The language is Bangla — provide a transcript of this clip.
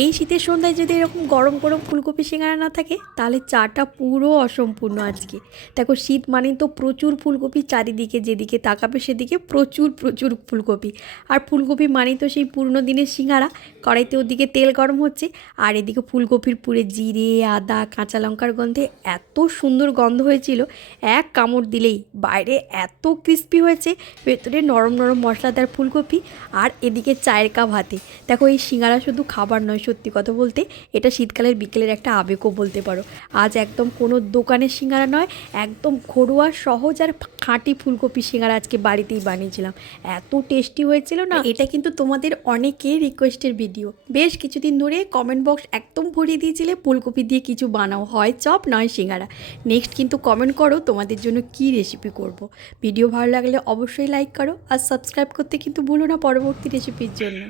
এই শীতের সন্ধ্যায় যদি এরকম গরম গরম ফুলকপি সিঙ্গারা না থাকে তাহলে চাটা পুরো অসম্পূর্ণ আজকে। দেখো শীত মানেই তো প্রচুর ফুলকপি, চারিদিকে যেদিকে তাকাবে সেদিকে প্রচুর প্রচুর ফুলকপি। আর ফুলকপি মানেই তো সেই পুরনো দিনের সিঙ্গারা। কড়াইতে ওদিকে তেল গরম হচ্ছে আর এদিকে ফুলকপির পুরে জিরে, আদা, কাঁচা লঙ্কার গন্ধে এত সুন্দর গন্ধ হয়েছিল, এক কামড় দিলেই বাইরে এত ক্রিস্পি হয়েছে, ভেতরে নরম নরম মশলাদার ফুলকপি। আর এদিকে চায়ের কাপ হাতে। দেখো এই সিঙ্গারা শুধু খাবার নয়, সত্যি কথা বলতে এটা শীতকালের বিকেলের একটা আবেগও বলতে পারো। আজ একদম কোনো দোকানের সিঙ্গারা নয়, একদম ঘরোয়া সহজ আর খাঁটি ফুলকপি সিঙ্গারা আজকে বাড়িতেই বানিয়েছিলাম। এত টেস্টি হয়েছিল না, এটা কিন্তু তোমাদের অনেকের রিকোয়েস্টের ভিডিও। বেশ কিছুদিন ধরে কমেন্ট বক্স একদম ভরিয়ে দিয়েছিলে ফুলকপি দিয়ে কিছু বানাও, হয় চপ নয় সিঙ্গারা। নেক্সট কিন্তু কমেন্ট করো তোমাদের জন্য কি রেসিপি করব। ভিডিও ভালো লাগলে অবশ্যই লাইক করো আর সাবস্ক্রাইব করতে কিন্তু ভুলো না পরবর্তী রেসিপির জন্য।